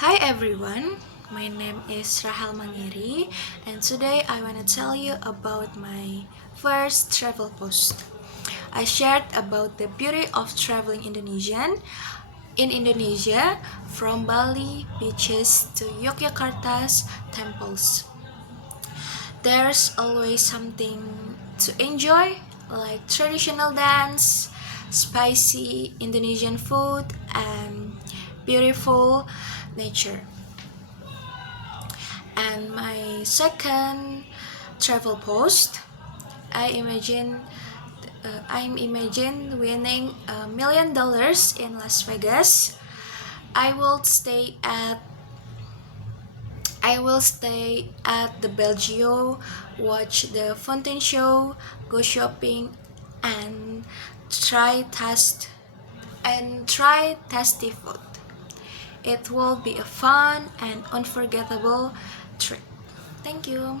Hi everyone, my name is Rahel Mangiri, and today I want to tell you about my first travel post. I shared about the beauty of traveling in Indonesia, from Bali beaches to Yogyakarta's temples. There's always something to enjoy, like traditional dance, spicy Indonesian food, and beautiful nature. And my second travel post, I'm imagine winning $1 million in Las Vegas. I will stay at the Bellagio, watch the fountain show, go shopping, and try tasty food. It will be a fun and unforgettable trip. Thank you.